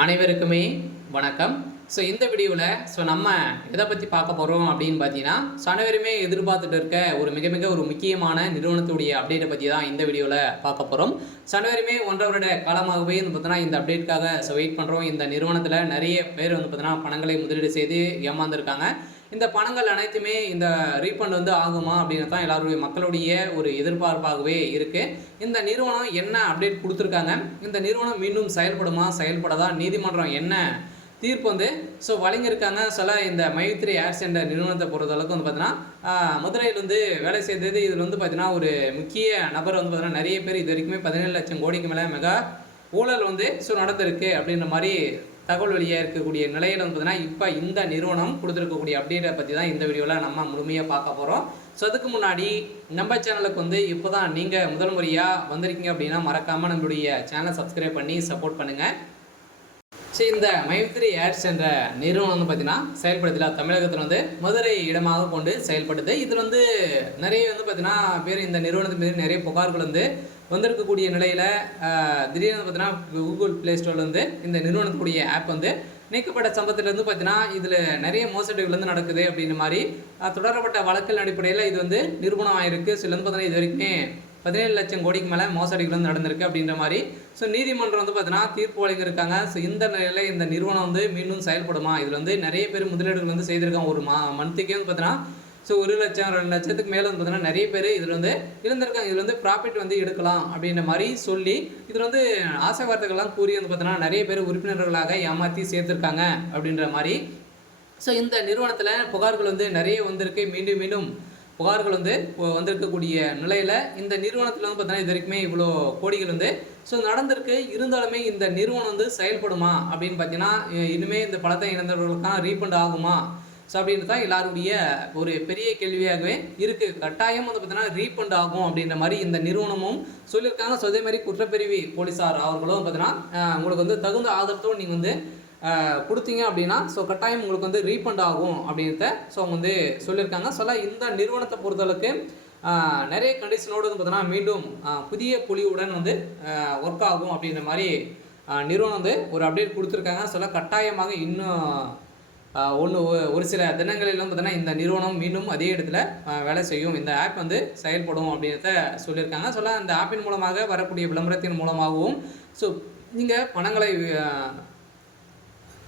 அனைவருக்குமே வணக்கம். இந்த வீடியோவில் நம்ம எதை பற்றி பார்க்க போகிறோம் அப்படின்னு பார்த்தீங்கன்னா, அனைவருமே எதிர்பார்த்துட்டு இருக்க ஒரு மிக மிக ஒரு முக்கியமான நிறுவனத்துடைய அப்டேட்டை பற்றி தான் இந்த வீடியோவில் பார்க்க போகிறோம். அனைவருமே 1.5 வருட காலமாகவே பார்த்தீங்கன்னா இந்த அப்டேட்டுக்காக வெயிட் பண்ணுறோம். இந்த நிறுவனத்தில் நிறைய பேர் பார்த்தீங்கன்னா பணங்களை முதலீடு செய்து ஏமாந்துருக்காங்க. இந்த பணங்கள் அனைத்துமே இந்த ரீஃபண்ட் ஆகுமா அப்படின்னு தான் எல்லாருடைய மக்களுடைய ஒரு எதிர்பார்ப்பாகவே இருக்குது. இந்த நிறுவனம் என்ன அப்டேட் கொடுத்துருக்காங்க, இந்த நிறுவனம் மீண்டும் செயல்படுமா, செயல்படாதா, நீதிமன்றம் என்ன தீர்ப்பு வழங்கியிருக்காங்க. இந்த மைத்ரி ஏர்ஸ் என்ற நிறுவனத்தை பொறுத்தளவுக்கு பார்த்தீங்கன்னா மதுரையில் வேலை செய்தது. இதில் பார்த்தீங்கன்னா ஒரு முக்கிய நபர் பார்த்தீங்கன்னா நிறைய பேர் இது வரைக்குமே 17 லட்சம் கோடிக்கு மேலே மெகா ஊழல் நடந்திருக்கு அப்படின்ற மாதிரி தகவல் வெளியாக இருக்கக்கூடிய நிலையில் பார்த்தீங்கன்னா இப்போ இந்த நிறுவனம் கொடுத்துருக்கக்கூடிய அப்டேட்டை பற்றி தான் இந்த வீடியோவில் நம்ம முழுமையாக பார்க்க போகிறோம். அதுக்கு முன்னாடி நம்ம சேனலுக்கு இப்போ தான் நீங்கள் முதல் முறையாக வந்திருக்கீங்க அப்படின்னா மறக்காமல் நம்மளுடைய சேனலை சப்ஸ்கிரைப் பண்ணி சப்போர்ட் பண்ணுங்கள். இந்த மைத்ரி ஏர்ஸ் என்ற நிறுவனம் பார்த்தீங்கன்னா செயல்படுத்தல தமிழகத்தில் மதுரை இடமாக கொண்டு செயல்படுது. இதில் நிறைய பார்த்தீங்கன்னா பேர் இந்த நிறுவனத்தின் மீது நிறைய புகார்கள் வந்திருக்கக்கூடிய நிலையில் திடீர்னு பார்த்தீங்கன்னா கூகுள் ப்ளே ஸ்டோரில் இந்த நிறுவனத்துடைய ஆப் நீக்கப்பட்ட சம்பவத்திலேருந்து பார்த்தீங்கன்னா இதில் நிறைய மோசடிகள் நடக்குது அப்படின்ற மாதிரி தொடரப்பட்ட வழக்கின் அடிப்படையில் இது நிறுவனம் ஆயிருக்கு. பார்த்தீங்கன்னா இது வரைக்கும் 17 லட்சம் கோடிக்கு மேலே மோசடிகள் நடந்திருக்கு அப்படின்ற மாதிரி நீதிமன்றம் பார்த்தீங்கன்னா தீர்ப்பு வழங்கியிருக்காங்க. இந்த நிலையில் இந்த நிறுவனம் மீண்டும் செயல்படுமா, இதில் நிறைய பேர் முதலீடுகள் செய்திருக்காங்க. ஒரு மந்த்துக்கே பார்த்தீங்கன்னா 1 லட்சம் 2 லட்சத்துக்கு மேலே பார்த்தீங்கன்னா நிறைய பேர் இதில் இருந்திருக்காங்க. இதில் ப்ராஃபிட் எடுக்கலாம் அப்படின்ற மாதிரி சொல்லி இதில் ஆசை வார்த்தைகள்லாம் கூறி பார்த்தீங்கன்னா நிறைய பேர் உறுப்பினர்களாக ஏமாற்றி சேர்த்துருக்காங்க அப்படின்ற மாதிரி. இந்த நிறுவனத்தில் புகார்கள் நிறைய வந்திருக்கு. மீண்டும் மீண்டும் புகார்கள் வந்திருக்கக்கூடிய நிலையில் இந்த நிறுவனத்தில் பார்த்தீங்கன்னா இது வரைக்குமே இவ்வளோ கோடிகள் நடந்திருக்கு. இருந்தாலுமே இந்த நிறுவனம் செயல்படுமா அப்படின்னு பார்த்தீங்கன்னா இனிமேல் இந்த பணத்தை இழந்தவர்களுக்கான ரீஃபண்ட் ஆகுமா அப்படின்னு தான் எல்லாருடைய ஒரு பெரிய கேள்வியாகவே இருக்குது. கட்டாயம் பார்த்தீங்கன்னா ரீஃபண்ட் ஆகும் அப்படின்ற மாதிரி இந்த நிறுவனமும் சொல்லியிருக்காங்க. அதே மாதிரி குற்றப்பிரிவு போலீஸார் அவர்களும் பார்த்தீங்கன்னா உங்களுக்கு தகுந்த ஆதரத்தோடு நீங்கள் கொடுத்தீங்க அப்படின்னா கட்டாயம் உங்களுக்கு ரீஃபண்ட் ஆகும் அப்படின்றத அவங்க சொல்லியிருக்காங்க. இந்த நிறுவனத்தை பொறுத்தளவுக்கு நிறைய கண்டிஷனோடு பார்த்தீங்கன்னா மீண்டும் புதிய பொலிவுடன் ஒர்க் ஆகும் அப்படின்ற மாதிரி நிறுவனம் ஒரு அப்டேட் கொடுத்துருக்காங்க. கட்டாயமாக இன்னும் ஒரு சில தினங்களிலும் பார்த்தீங்கன்னா இந்த நிறுவனம் மீண்டும் அதே இடத்துல வேலை செய்யும், இந்த ஆப் செயல்படும் அப்படின்றத சொல்லியிருக்காங்க. இந்த ஆப்பின் மூலமாக வரக்கூடிய விளம்பரத்தின் மூலமாகவும் நீங்கள் பணங்களை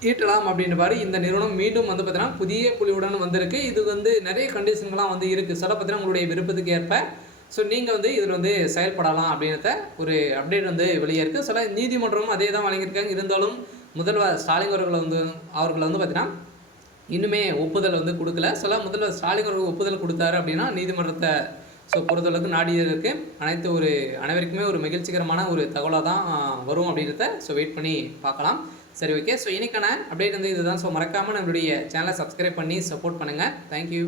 ஈட்டலாம் அப்படின்ற மாதிரி இந்த நிறுவனம் மீண்டும் பார்த்தீங்கன்னா புதிய புலியுடன் வந்திருக்கு. இது நிறைய கண்டிஷன்கள்லாம் இருக்குது. பார்த்தீங்கன்னா உங்களுடைய விருப்பத்துக்கு ஏற்ப நீங்கள் இதில் செயல்படலாம் அப்படின்றத ஒரு அப்டேட் வெளியே இருக்குது. நீதிமன்றமும் அதே தான் வழங்கியிருக்காங்க. இருந்தாலும் முதல்வர் ஸ்டாலின் அவர்கள் பார்த்தீங்கன்னா இன்னுமே ஒப்புதல் கொடுக்கல. முதல்வர் ஸ்டாலின் அவர்கள் ஒப்புதல் கொடுத்தாரு அப்படின்னா நீதிமன்றத்தை பொறுத்தளவுக்கு நாடியதற்கு அனைவருக்குமே ஒரு மகிழ்ச்சிகரமான ஒரு தகவலாக தான் வரும் அப்படின்றத வெயிட் பண்ணி பார்க்கலாம். சரி, ஓகே. இன்னைக்கான அப்டேட் இதுதான். மறக்காமல் நம்மளுடைய சேனலை சப்ஸ்கிரைப் பண்ணி சப்போர்ட் பண்ணுங்கள். தேங்க்யூ.